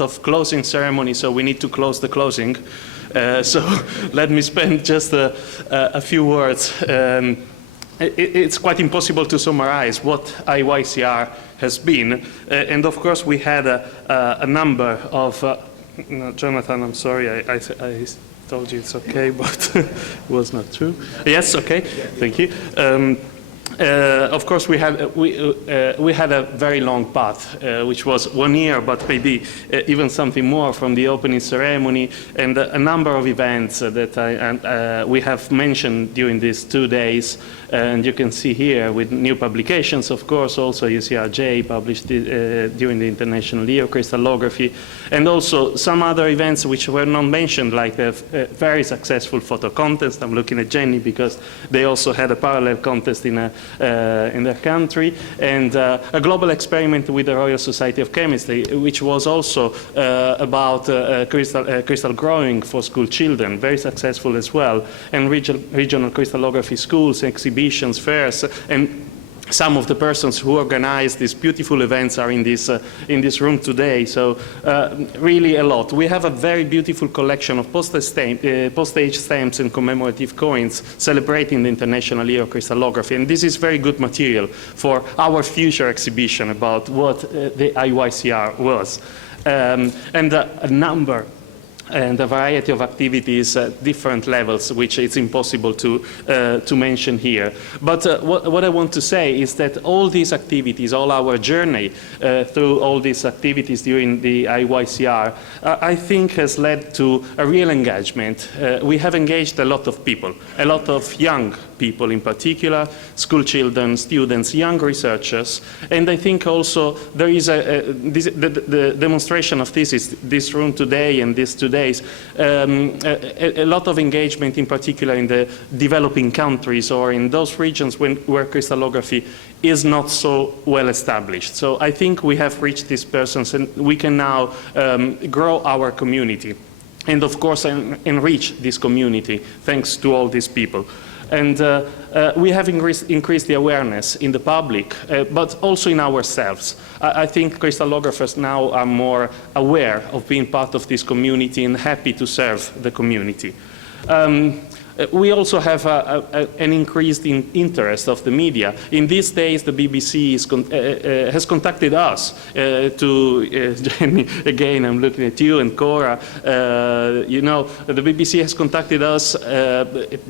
lot of closing ceremony, so we need to close the closing. So let me spend just a few words. It's quite impossible to summarize what IYCr has been. And of course, we had a number of... no, Jonathan, I'm sorry, I told you it's okay, but it was not true. Yes, okay, thank you. Of course, we had a very long path, which was 1 year, but maybe even something more from the opening ceremony, and a number of events that we have mentioned during these 2 days. And you can see here with new publications, of course, also IUCr published during the International Year of Crystallography, and also some other events which were not mentioned, like the very successful photo contest. I'm looking at Jenny because they also had a parallel contest in their country, and a global experiment with the Royal Society of Chemistry, which was also about crystal growing for school children, very successful as well, and regional crystallography schools, exhibitions, fairs, and some of the persons who organize these beautiful events are in this room today, so really a lot. We have a very beautiful collection of postage stamps and commemorative coins celebrating the International Year of Crystallography, and this is very good material for our future exhibition about what the IYCr was. And a number and a variety of activities at different levels, which it's impossible to mention here. But what I want to say is that all these activities, all our journey through all these activities during the IYCr, I think has led to a real engagement. We have engaged a lot of people, a lot of young people in particular, school children, students, young researchers, and I think also there is the demonstration of this is this room today and these 2 days, a lot of engagement in particular in the developing countries or in those regions where crystallography is not so well established. So I think we have reached these persons and we can now grow our community and of course enrich this community thanks to all these people. And we have increased the awareness in the public, but also in ourselves. I think crystallographers now are more aware of being part of this community and happy to serve the community. We also have an increased interest of the media. In these days, the BBC has contacted us Jenny, again, I'm looking at you, and Cora. You know, the BBC has contacted us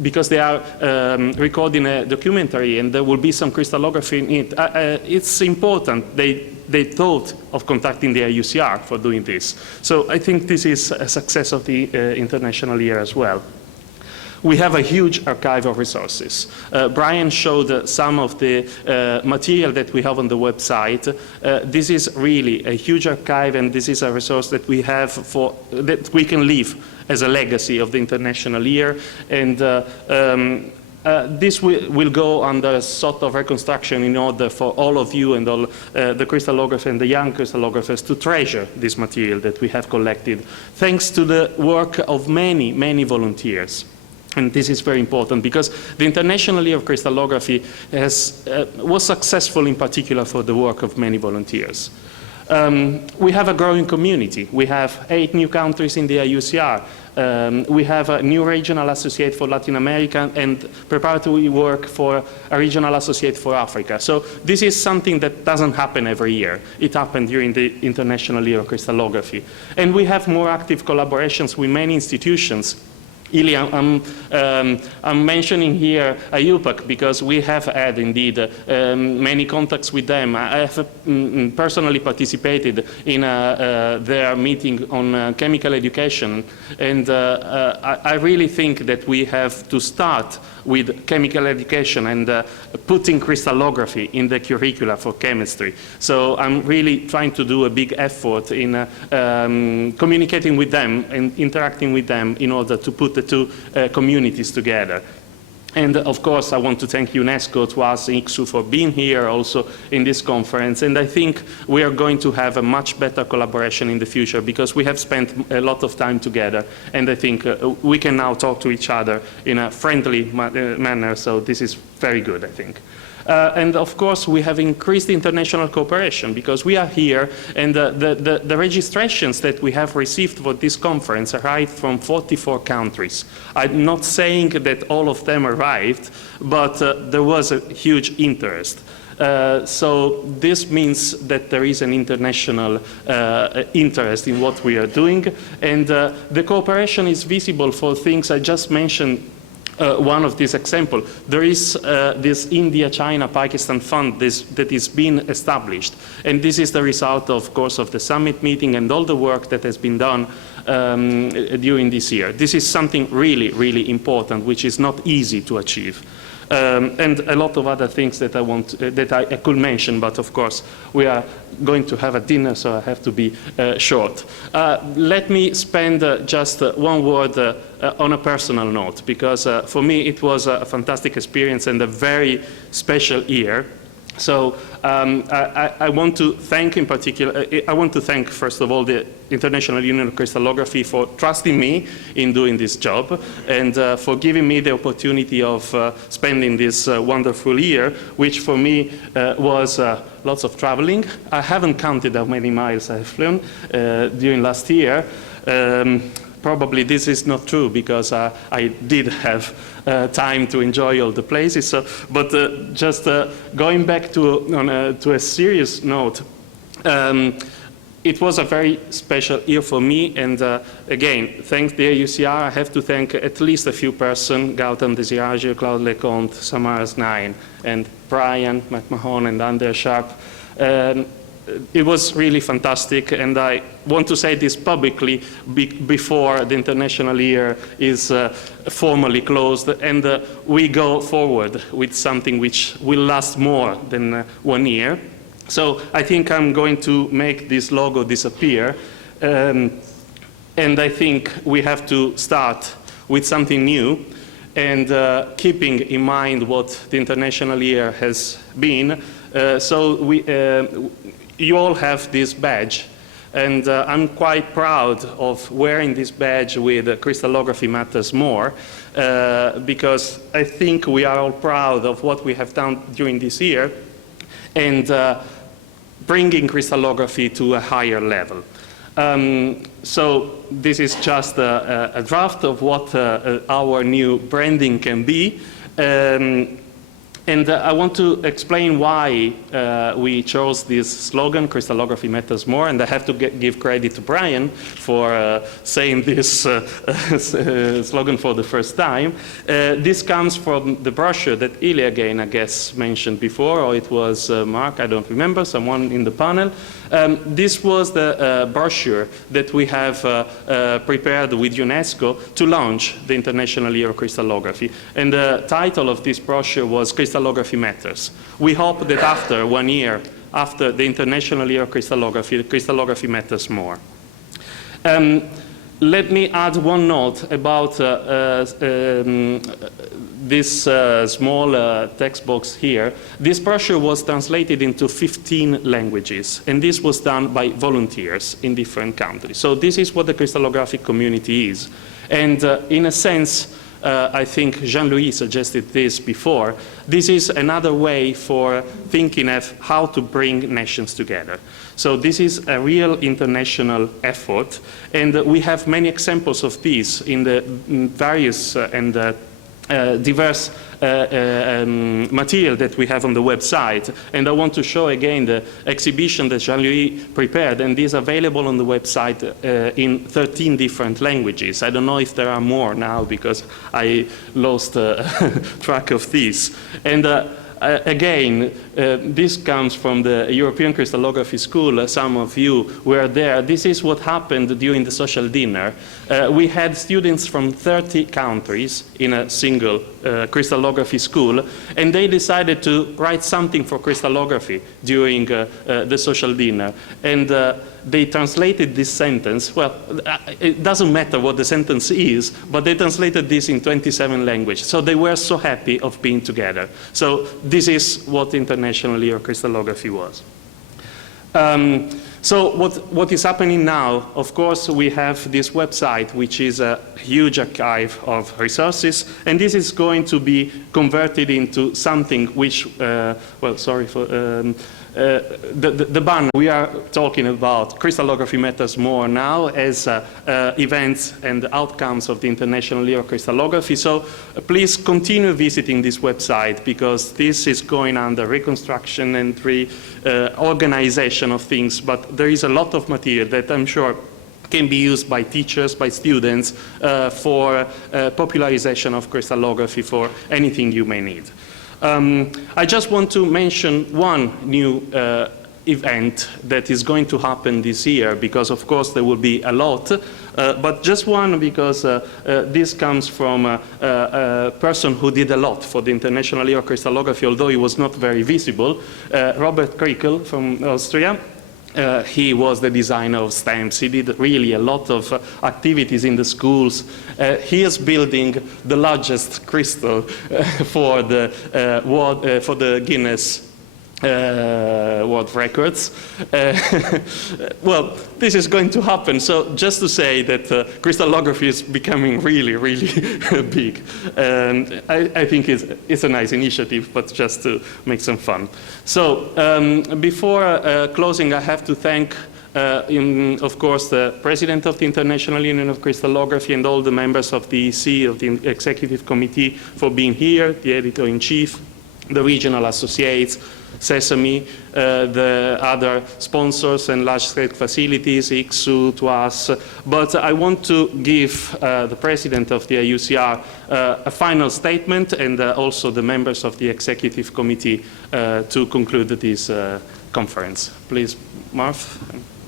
because they are recording a documentary, and there will be some crystallography in it. It's important. They thought of contacting the IUCr for doing this. So I think this is a success of the International Year as well. We have a huge archive of resources. Brian showed some of the material that we have on the website. This is really a huge archive, and this is a resource that we have that we can leave as a legacy of the International Year. And this will go under a sort of reconstruction in order for all of you and all the crystallographers and the young crystallographers to treasure this material that we have collected, thanks to the work of many, many volunteers. And this is very important because the International Year of Crystallography was successful in particular for the work of many volunteers. We have a growing community. We have 8 new countries in the IUCr. We have a new regional associate for Latin America and preparatory work for a regional associate for Africa. So this is something that doesn't happen every year. It happened during the International Year of Crystallography. And we have more active collaborations with many institutions. Ilya, I'm mentioning here IUCr because we have had indeed many contacts with them. I have personally participated in their meeting on chemical education, and I really think that we have to start with chemical education and putting crystallography in the curricula for chemistry. So I'm really trying to do a big effort in communicating with them and interacting with them in order to put the two communities together. And of course, I want to thank UNESCO to us, ICSU, for being here also in this conference. And I think we are going to have a much better collaboration in the future because we have spent a lot of time together. And I think we can now talk to each other in a friendly manner. So this is very good, I think. And of course, we have increased international cooperation because we are here, and the registrations that we have received for this conference arrived from 44 countries. I'm not saying that all of them arrived, but there was a huge interest. So this means that there is an international interest in what we are doing, and the cooperation is visible for things I just mentioned. One of these examples, there is this India-China-Pakistan fund that is being established, and this is the result, of course, of the summit meeting and all the work that has been done during this year. This is something really, really important, which is not easy to achieve. And a lot of other things that I could mention, but of course we are going to have a dinner, so I have to be short. Let me spend just one word on a personal note, because for me it was a fantastic experience and a very special year. So I want to thank in particular, I want to thank first of all the International Union of Crystallography for trusting me in doing this job and for giving me the opportunity of spending this wonderful year, which for me was lots of traveling. I haven't counted how many miles I've flown during last year. Probably this is not true because I did have time to enjoy all the places. So, but just going back to a serious note, it was a very special year for me, and again, thanks the IUCr, I have to thank at least a few persons, Gautam Desirage, Claude Leconte, Samaras Nain, and Brian McMahon and Anders Sharp. It was really fantastic, and I want to say this publicly before the international year is formally closed, and we go forward with something which will last more than 1 year. So I think I'm going to make this logo disappear, and I think we have to start with something new, and keeping in mind what the international year has been. You all have this badge, and I'm quite proud of wearing this badge with Crystallography Matters More, because I think we are all proud of what we have done during this year, and bringing crystallography to a higher level. So this is just a draft of what our new branding can be. And I want to explain why we chose this slogan, Crystallography Matters More, and I have to give credit to Brian for saying this slogan for the first time. This comes from the brochure that Ilya again, I guess, mentioned before, or it was Mark, I don't remember, someone in the panel. This was the brochure that we have prepared with UNESCO to launch the International Year of Crystallography. And the title of this brochure was Crystallography Matters. We hope that after 1 year, after the International Year of Crystallography, crystallography matters more. Let me add one note about this small text box here. This brochure was translated into 15 languages, and this was done by volunteers in different countries. So this is what the crystallographic community is. And in a sense, I think Jean-Louis suggested this before, this is another way for thinking of how to bring nations together. So this is a real international effort, and we have many examples of this in the various and diverse material that we have on the website. And I want to show again the exhibition that Jean-Louis prepared, and is available on the website in 13 different languages. I don't know if there are more now because I lost track of this. And again, this comes from the European Crystallography School. Some of you were there. This is what happened during the social dinner. We had students from 30 countries in a single crystallography school, and they decided to write something for crystallography during the social dinner. And they translated this sentence. Well, it doesn't matter what the sentence is, but they translated this in 27 languages. So they were so happy of being together. So this is what International Year of Crystallography was. So what is happening now, of course, we have this website, which is a huge archive of resources, and this is going to be converted into something which, well, sorry for, the banner we are talking about, Crystallography Matters More now, as events and outcomes of the International Year of Crystallography. So please continue visiting this website, because this is going under reconstruction and reorganization of things, but there is a lot of material that I'm sure can be used by teachers, by students, for popularization of crystallography, for anything you may need. I just want to mention one new event that is going to happen this year, because of course there will be a lot, but just one, because this comes from a person who did a lot for the International Year of Crystallography, although he was not very visible, Robert Krickel from Austria. He was the designer of stamps. He did really a lot of activities in the schools. He is building the largest crystal for the Guinness World Records. Well, this is going to happen. So just to say that crystallography is becoming really, really big. And I think it's a nice initiative, but just to make some fun. So before closing, I have to thank of course, the President of the International Union of Crystallography and all the members of the EC, of the Executive Committee, for being here, the Editor-in-Chief, the regional associates, Sesame, the other sponsors and large-scale facilities, ICSU, to us. But I want to give the President of the IUCr a final statement, and also the members of the Executive Committee to conclude this conference. Please, Marv.